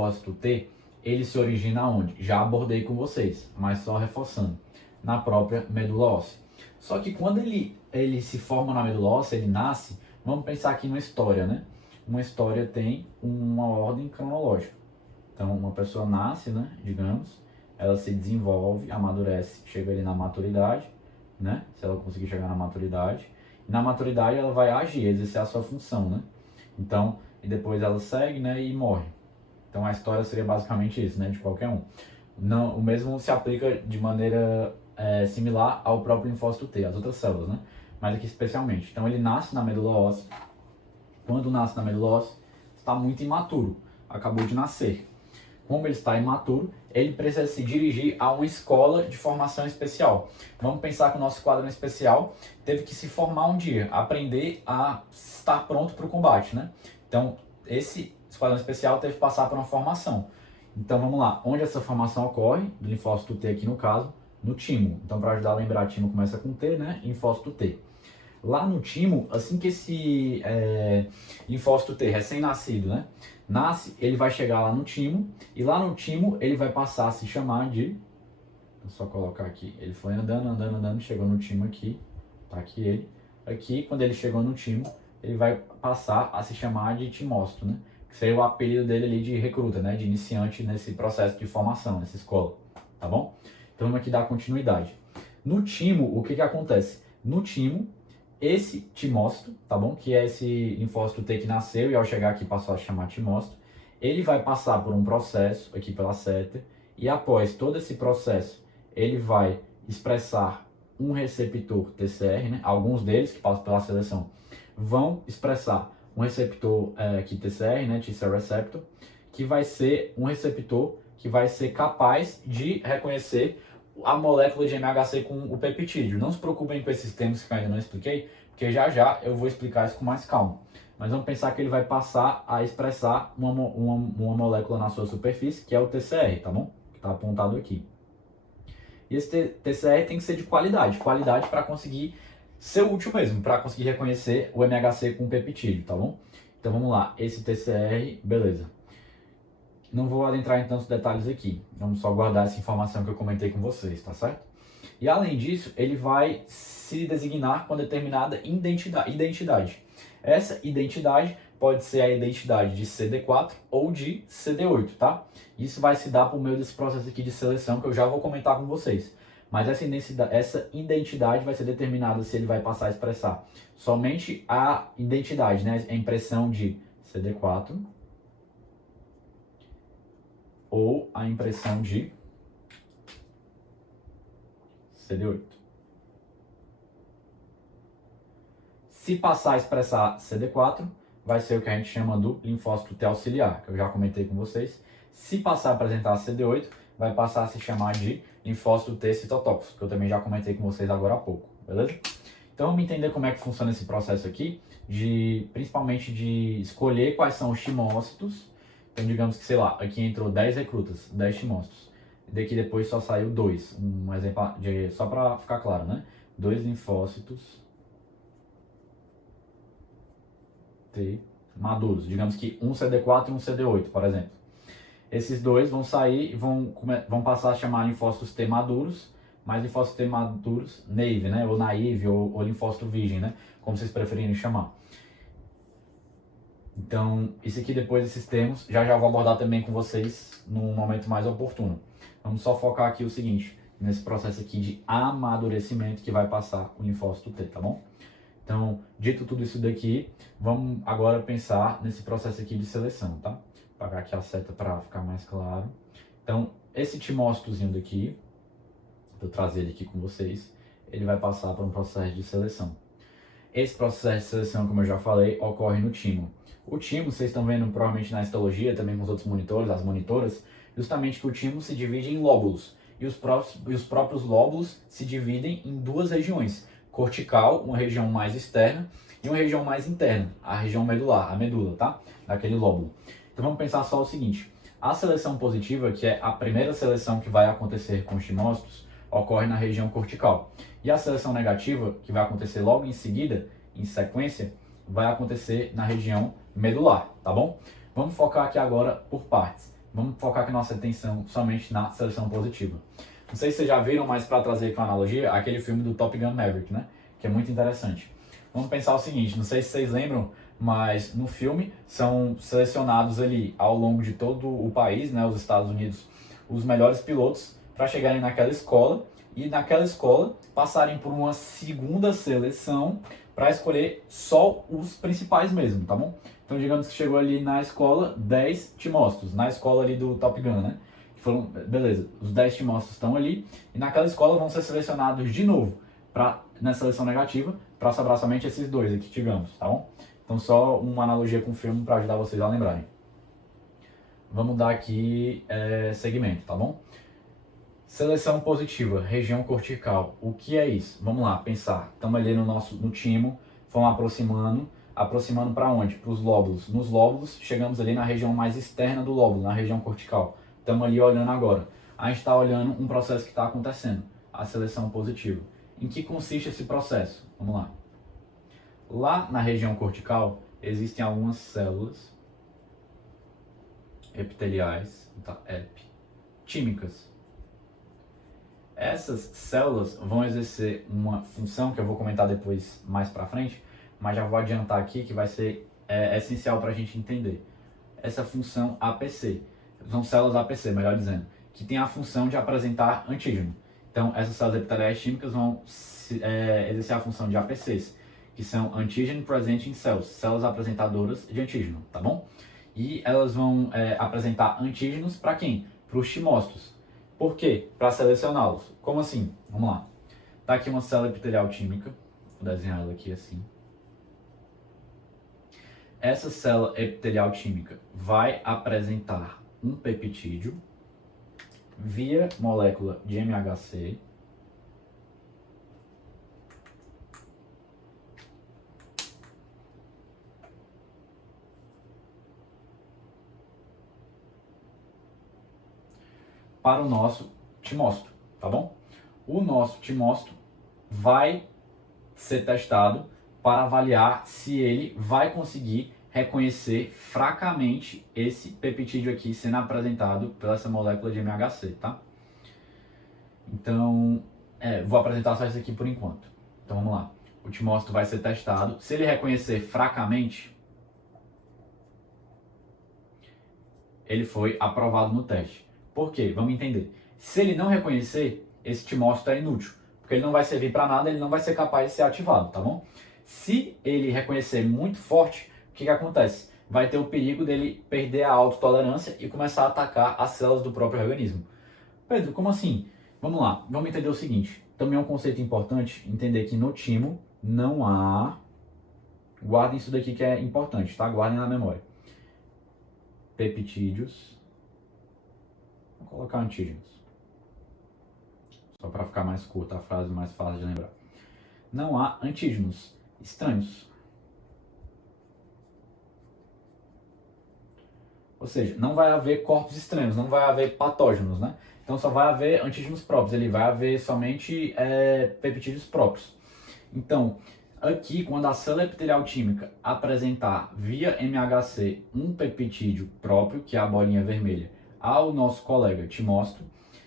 linfócito T, ele se origina onde? Já abordei com vocês, mas só reforçando, na própria medula óssea. Só que quando ele se forma na medula óssea, ele nasce, vamos pensar aqui numa história, né? Uma história tem uma ordem cronológica. Então, uma pessoa nasce, né, digamos, ela se desenvolve, amadurece, chega ali na maturidade, né, se ela conseguir chegar na maturidade. E na maturidade ela vai agir, exercer a sua função, né. Então, e depois ela segue, né, e morre. Então, a história seria basicamente isso, né, de qualquer um. Não, o mesmo se aplica de maneira similar ao próprio linfócito T, as outras células, né, mas aqui especialmente. Então, ele nasce na medula óssea. Quando nasce na medula óssea, está muito imaturo, acabou de nascer. Como ele está imaturo, ele precisa se dirigir a uma escola de formação especial. Vamos pensar que o nosso esquadrão especial teve que se formar um dia, aprender a estar pronto para o combate, né? Então, esse esquadrão especial teve que passar por uma formação. Então, vamos lá. Onde essa formação ocorre? Do linfócito T aqui no caso, no timo. Então, para ajudar a lembrar, timo começa com T, né? Linfócito T. Lá no timo, assim que esse linfócito T, recém-nascido, né, nasce, ele vai chegar lá no timo, e lá no timo ele vai passar a se chamar de... Vou só colocar aqui. Ele foi andando, chegou no timo aqui, tá aqui ele. Aqui, quando ele chegou no timo, ele vai passar a se chamar de timócito, né, que seria o apelido dele ali de recruta, né, de iniciante nesse processo de formação, nessa escola, tá bom? Então vamos aqui dar continuidade. No timo, o que que acontece? No timo, esse timócito, tá bom? Que é esse linfócito T que nasceu e ao chegar aqui passou a chamar timócito. Ele vai passar por um processo aqui pela seta e após todo esse processo, ele vai expressar um receptor TCR, né? Alguns deles que passam pela seleção vão expressar um receptor aqui TCR, né? T-cell receptor, que vai ser um receptor que vai ser capaz de reconhecer a molécula de MHC com o peptídeo. Não se preocupem com esses termos que eu ainda não expliquei, porque já já eu vou explicar isso com mais calma. Mas vamos pensar que ele vai passar a expressar uma molécula na sua superfície, que é o TCR, tá bom? Que está apontado aqui. E esse TCR tem que ser de qualidade para conseguir ser útil mesmo, para conseguir reconhecer o MHC com o peptídeo, tá bom? Então vamos lá, esse TCR, beleza. Não vou adentrar em tantos detalhes aqui, vamos só guardar essa informação que eu comentei com vocês, tá certo? E além disso, ele vai se designar com determinada identidade. Essa identidade pode ser a identidade de CD4 ou de CD8, tá? Isso vai se dar por meio desse processo aqui de seleção que eu já vou comentar com vocês. Mas essa identidade vai ser determinada se ele vai passar a expressar somente a identidade, né? A impressão de CD4 ou a impressão de CD8. Se passar a expressar CD4, vai ser o que a gente chama do linfócito T auxiliar, que eu já comentei com vocês. Se passar a apresentar CD8, vai passar a se chamar de linfócito T citotóxico, que eu também já comentei com vocês agora há pouco, beleza? Então vamos entender como é que funciona esse processo aqui, principalmente de escolher quais são os timócitos. Então digamos que, sei lá, aqui entrou 10 recrutas, 10 timócitos. Daqui depois só saiu 2, um exemplo só para ficar claro, né? 2 linfócitos T maduros. Digamos que um CD4 e um CD8, por exemplo. Esses dois vão sair e vão passar a chamar linfócitos T maduros, mas linfócitos T maduros naive, né? Ou naive, ou linfócito virgem, né? Como vocês preferirem chamar. Então, isso aqui depois desses termos, já vou abordar também com vocês num momento mais oportuno. Vamos só focar aqui o seguinte, nesse processo aqui de amadurecimento que vai passar o linfócito T, tá bom? Então, dito tudo isso daqui, vamos agora pensar nesse processo aqui de seleção, tá? Vou apagar aqui a seta para ficar mais claro. Então, esse timócitozinho daqui, vou trazer ele aqui com vocês, ele vai passar por um processo de seleção. Esse processo de seleção, como eu já falei, ocorre no timo. O timo, vocês estão vendo provavelmente na histologia, também com os outros monitores, as monitoras, justamente que o timo se divide em lóbulos. E os próprios lóbulos se dividem em duas regiões. Cortical, uma região mais externa, e uma região mais interna, a região medular, a medula, tá? Daquele lóbulo. Então vamos pensar só o seguinte. A seleção positiva, que é a primeira seleção que vai acontecer com os timócitos, ocorre na região cortical. E a seleção negativa, que vai acontecer logo em seguida, em sequência, vai acontecer na região medular, tá bom? Vamos focar aqui agora por partes. Vamos focar aqui nossa atenção somente na seleção positiva. Não sei se vocês já viram, mas para trazer aqui uma analogia, aquele filme do Top Gun Maverick, né? Que é muito interessante. Vamos pensar o seguinte, não sei se vocês lembram, mas no filme são selecionados ali ao longo de todo o país, né, os Estados Unidos, os melhores pilotos para chegarem naquela escola e naquela escola passarem por uma segunda seleção para escolher só os principais mesmo, tá bom? Então digamos que chegou ali na escola 10 timóteos, na escola ali do Top Gun, né? Que foram, beleza, os 10 timóteos estão ali e naquela escola vão ser selecionados de novo na seleção negativa para sobrar somente esses dois aqui, digamos, tá bom? Então só uma analogia com o filme para ajudar vocês a lembrarem. Vamos dar aqui segmento, tá bom? Seleção positiva, região cortical. O que é isso? Vamos lá, pensar. Estamos ali no timo, vamos aproximando para onde? Para os lóbulos. Nos lóbulos, chegamos ali na região mais externa do lóbulo, na região cortical. Estamos ali olhando agora. A gente está olhando um processo que está acontecendo, a seleção positiva. Em que consiste esse processo? Vamos lá. Lá na região cortical, existem algumas células epiteliais, tá? Tímicas. Essas células vão exercer uma função que eu vou comentar depois mais para frente, mas já vou adiantar aqui que vai ser essencial para a gente entender. Essa função APC, são células APC, melhor dizendo, que tem a função de apresentar antígeno. Então, essas células epiteliais tímicas vão exercer a função de APCs, que são Antigen Presenting Cells, células apresentadoras de antígeno, tá bom? E elas vão apresentar antígenos para quem? Para os timócitos. Por quê? Para selecioná-los. Como assim? Vamos lá. Tá aqui uma célula epitelial tímica, vou desenhar ela aqui assim. Essa célula epitelial tímica vai apresentar um peptídeo via molécula de MHC, para o nosso timócito, tá bom? O nosso timócito vai ser testado para avaliar se ele vai conseguir reconhecer fracamente esse peptídeo aqui sendo apresentado pela essa molécula de MHC, tá? Então, vou apresentar só isso aqui por enquanto. Então vamos lá. O timócito vai ser testado. Se ele reconhecer fracamente, ele foi aprovado no teste. Por quê? Vamos entender. Se ele não reconhecer, esse timócito é inútil, porque ele não vai servir para nada, ele não vai ser capaz de ser ativado, tá bom? Se ele reconhecer muito forte, o que acontece? Vai ter o perigo dele perder a autotolerância e começar a atacar as células do próprio organismo. Pedro, como assim? Vamos lá, vamos entender o seguinte. Também é um conceito importante entender que no timo não há... Guardem isso daqui que é importante, tá? Guardem na memória. Peptídeos. Vou colocar antígenos. Só para ficar mais curta a frase, mais fácil de lembrar. Não há antígenos estranhos. Ou seja, não vai haver corpos estranhos, não vai haver patógenos, né? Então só vai haver antígenos próprios, ele vai haver somente peptídeos próprios. Então, aqui, quando a célula epitelial tímica apresentar via MHC um peptídeo próprio, que é a bolinha vermelha, ao nosso colega timócito,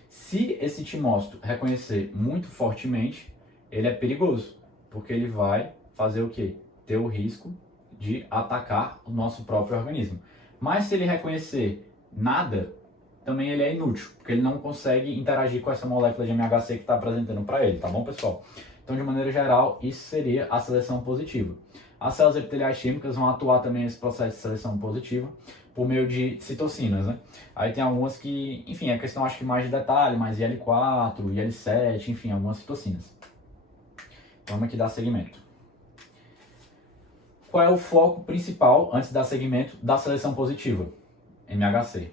se esse timócito reconhecer muito fortemente, ele é perigoso, porque ele vai fazer o quê? Ter o risco de atacar o nosso próprio organismo. Mas se ele reconhecer nada, também ele é inútil, porque ele não consegue interagir com essa molécula de MHC que está apresentando para ele, tá bom, pessoal? Então, de maneira geral, isso seria a seleção positiva. As células epiteliais tímicas vão atuar também nesse processo de seleção positiva por meio de citocinas, né? Aí tem algumas que, enfim, é questão acho que mais de detalhe, mais IL4, IL7, enfim, algumas citocinas. Vamos aqui dar seguimento. Qual é o foco principal, antes de dar seguimento, da seleção positiva? MHC.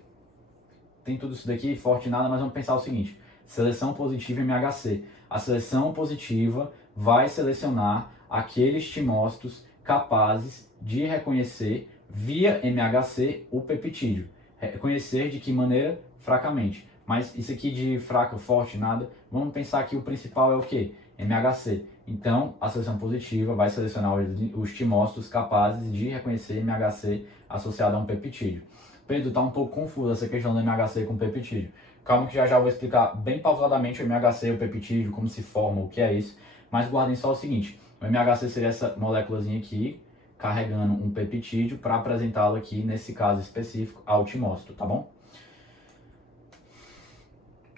Tem tudo isso daqui, forte nada, mas vamos pensar o seguinte. Seleção positiva MHC. A seleção positiva vai selecionar aqueles timócitos capazes de reconhecer via MHC o peptídeo. Reconhecer de que maneira? Fracamente. Mas isso aqui de fraco, forte, nada, vamos pensar que o principal é o quê? MHC. Então, a seleção positiva vai selecionar os timócitos capazes de reconhecer MHC associado a um peptídeo. Pedro, tá um pouco confuso essa questão do MHC com peptídeo. Calma que já vou explicar bem pausadamente o MHC, o peptídeo, como se forma, o que é isso. Mas guardem só o seguinte, o MHC seria essa moléculazinha aqui, carregando um peptídeo para apresentá-lo aqui, nesse caso específico, ao timócito, tá bom?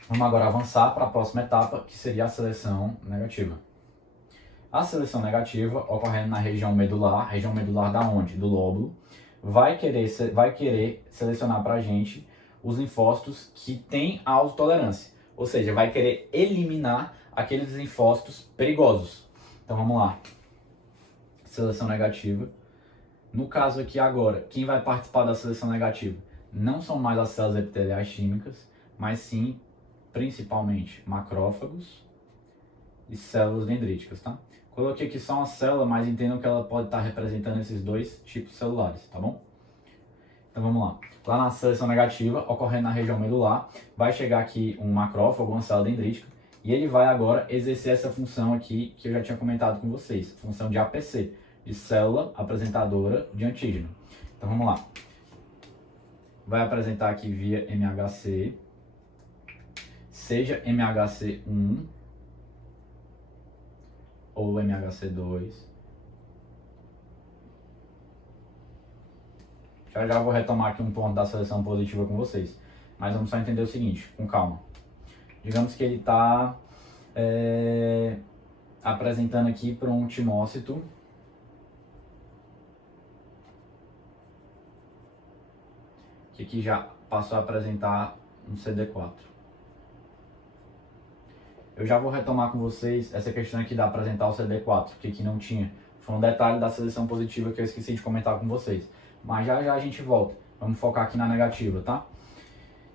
Vamos agora avançar para a próxima etapa, que seria a seleção negativa. A seleção negativa, ocorrendo na região medular da onde? Do lóbulo, vai querer selecionar para a gente os linfócitos que têm autotolerância, ou seja, vai querer eliminar aqueles linfócitos perigosos. Então vamos lá, seleção negativa. No caso aqui agora, quem vai participar da seleção negativa não são mais as células epiteliais tímicas, mas sim, principalmente, macrófagos e células dendríticas, tá? Coloquei aqui só uma célula, mas entendam que ela pode estar representando esses dois tipos celulares, tá bom? Então vamos lá. Lá na seleção negativa, ocorrendo na região medular, vai chegar aqui um macrófago, uma célula dendrítica, e ele vai agora exercer essa função aqui que eu já tinha comentado com vocês, função de APC, de célula apresentadora de antígeno. Então vamos lá. Vai apresentar aqui via MHC, seja MHC1 ou MHC2. Já vou retomar aqui um ponto da seleção positiva com vocês. Mas vamos só entender o seguinte, com calma. Digamos que ele está apresentando aqui para um timócito que aqui já passou a apresentar um CD4. Eu já vou retomar com vocês essa questão aqui de apresentar o CD4, que aqui não tinha. Foi um detalhe da seleção positiva que eu esqueci de comentar com vocês. Mas já a gente volta. Vamos focar aqui na negativa, tá?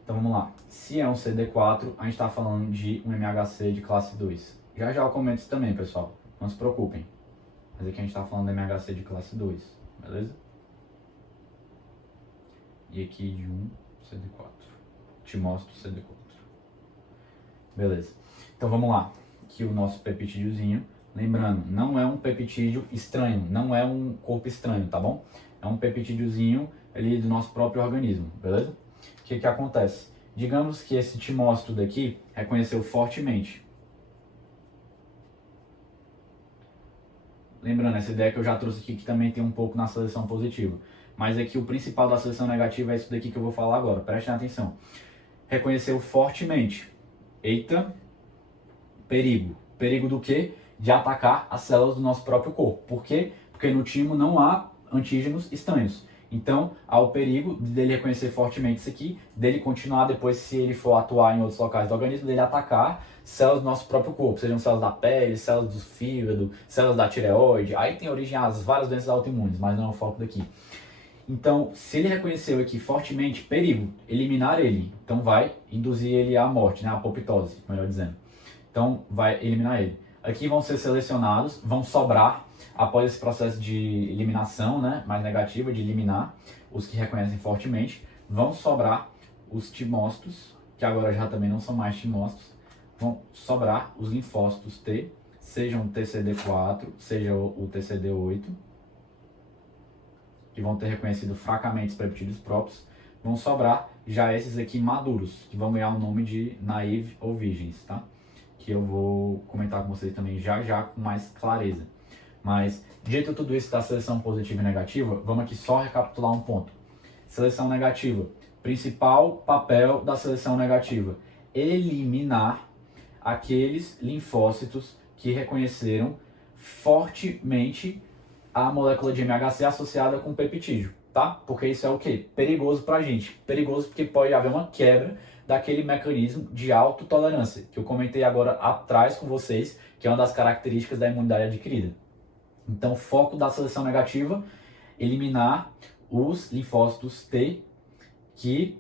Então vamos lá. Se é um CD4, a gente está falando de um MHC de classe 2. Já eu comento isso também, pessoal. Não se preocupem. Mas aqui a gente está falando de MHC de classe 2. Beleza? E aqui de um CD4. Te mostro o CD4. Beleza. Então vamos lá. Aqui o nosso peptídiozinho. Lembrando, não é um peptídeo estranho. Não é um corpo estranho, tá bom? É um peptídiozinho ali do nosso próprio organismo. Beleza? O que acontece? Digamos que esse timócito daqui reconheceu fortemente. Lembrando, essa ideia que eu já trouxe aqui, que também tem um pouco na seleção positiva. Mas aqui o principal da seleção negativa é isso daqui que eu vou falar agora. Prestem atenção. Reconheceu fortemente. Eita, perigo. Perigo do quê? De atacar as células do nosso próprio corpo. Por quê? Porque no timo não há antígenos estranhos. Então, há o perigo dele reconhecer fortemente isso aqui, dele continuar depois, se ele for atuar em outros locais do organismo, dele atacar células do nosso próprio corpo, sejam células da pele, células do fígado, células da tireoide. Aí tem origem às várias doenças autoimunes, mas não é o foco daqui. Então, se ele reconheceu aqui fortemente perigo, eliminar ele. Então, vai induzir ele à morte, né? À apoptose, melhor dizendo. Então, vai eliminar ele. Aqui vão ser selecionados, vão sobrar, após esse processo de eliminação, né, mais negativa, de eliminar os que reconhecem fortemente, vão sobrar os timócitos, que agora já também não são mais timócitos, vão sobrar os linfócitos T, sejam o TCD4, seja o TCD8, que vão ter reconhecido fracamente os peptídeos próprios, vão sobrar já esses aqui maduros, que vão ganhar o nome de naive ou virgens, tá? Que eu vou comentar com vocês também já com mais clareza. Mas, dito tudo isso da seleção positiva e negativa, vamos aqui só recapitular um ponto. Seleção negativa. Principal papel da seleção negativa: eliminar aqueles linfócitos que reconheceram fortemente a molécula de MHC associada com peptídeo, tá? Porque isso é o quê? Perigoso pra gente. Perigoso porque pode haver uma quebra daquele mecanismo de autotolerância, que eu comentei agora atrás com vocês, que é uma das características da imunidade adquirida. Então, foco da seleção negativa, eliminar os linfócitos T, que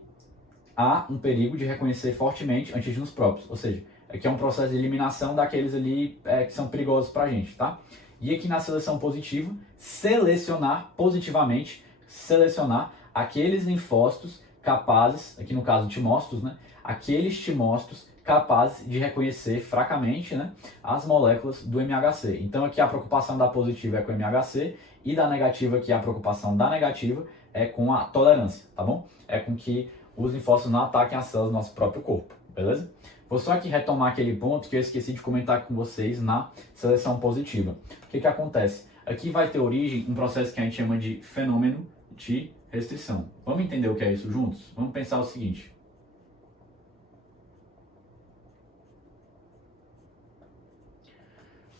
há um perigo de reconhecer fortemente antígenos próprios. Ou seja, aqui é um processo de eliminação daqueles ali que são perigosos para a gente, tá? E aqui na seleção positiva, selecionar positivamente, selecionar aqueles linfócitos capazes, aqui no caso timócitos, né? Aqueles timócitos capazes de reconhecer fracamente, né, as moléculas do MHC. Então aqui a preocupação da positiva é com o MHC e da negativa aqui a preocupação da negativa é com a tolerância, tá bom? É com que os linfócitos não ataquem as células do nosso próprio corpo, beleza? Vou só aqui retomar aquele ponto que eu esqueci de comentar com vocês na seleção positiva. O que acontece? Aqui vai ter origem um processo que a gente chama de fenômeno de restrição. Vamos entender o que é isso juntos? Vamos pensar o seguinte.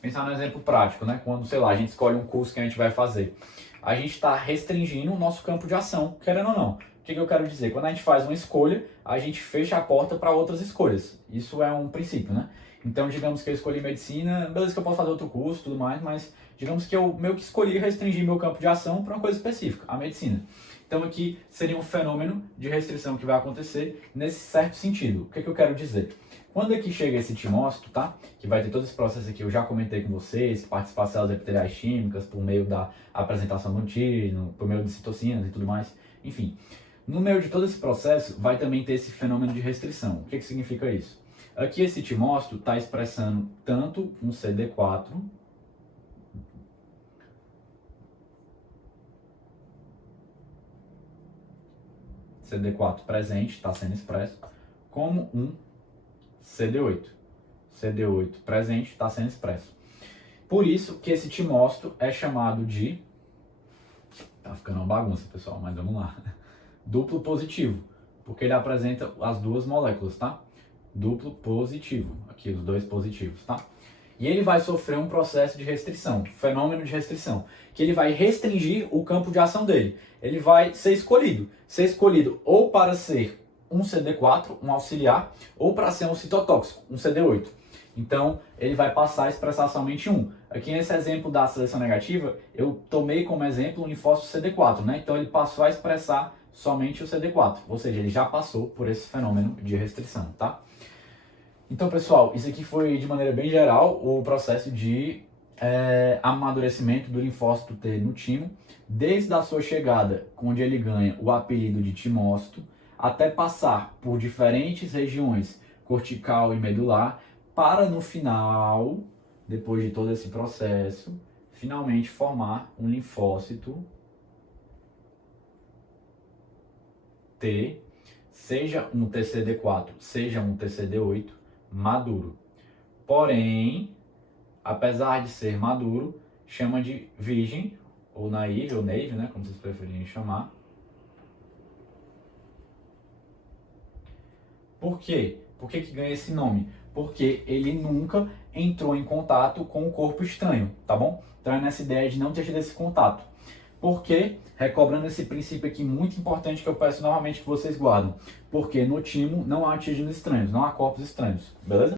Pensar no exemplo prático, né? Quando, sei lá, a gente escolhe um curso que a gente vai fazer. A gente está restringindo o nosso campo de ação, querendo ou não. O que eu quero dizer? Quando a gente faz uma escolha, a gente fecha a porta para outras escolhas. Isso é um princípio, né? Então, digamos que eu escolhi medicina, beleza que eu posso fazer outro curso e tudo mais, mas digamos que eu meio que escolhi restringir meu campo de ação para uma coisa específica, a medicina. Então aqui seria um fenômeno de restrição que vai acontecer nesse certo sentido. O que eu quero dizer? Quando aqui chega esse timócito, tá? Que vai ter todo esse processo aqui, eu já comentei com vocês, participar de células epiteliais químicas por meio da apresentação do antígeno, por meio de citocinas e tudo mais, enfim. No meio de todo esse processo, vai também ter esse fenômeno de restrição. O que significa isso? Aqui esse timócito está expressando tanto um CD4, CD4 presente, está sendo expresso, como um CD8. CD8 presente, está sendo expresso. Por isso que esse timócito é chamado de... Tá ficando uma bagunça, pessoal, mas vamos lá. Duplo positivo, porque ele apresenta as duas moléculas, tá? Duplo positivo, aqui os dois positivos, tá? E ele vai sofrer um processo de restrição, fenômeno de restrição, que ele vai restringir o campo de ação dele. Ele vai ser escolhido ou para ser um CD4, um auxiliar, ou para ser um citotóxico, um CD8. Então, ele vai passar a expressar somente um. Aqui nesse exemplo da seleção negativa, eu tomei como exemplo o linfócito CD4, né? Então, ele passou a expressar somente o CD4, ou seja, ele já passou por esse fenômeno de restrição, tá? Então, pessoal, isso aqui foi, de maneira bem geral, o processo de amadurecimento do linfócito T no timo, desde a sua chegada, onde ele ganha o apelido de timócito, até passar por diferentes regiões cortical e medular, para no final, depois de todo esse processo, finalmente formar um linfócito T, seja um TCD4, seja um TCD8, maduro. Porém, apesar de ser maduro, chama de virgem, ou naive, ou naive, né, como vocês preferirem chamar. Por quê? Por que ganha esse nome? Porque ele nunca entrou em contato com o corpo estranho, tá bom? Então é nessa ideia de não ter tido esse contato. Porque, recobrando esse princípio aqui muito importante que eu peço novamente que vocês guardem, porque no timo não há antígenos estranhos, não há corpos estranhos, beleza?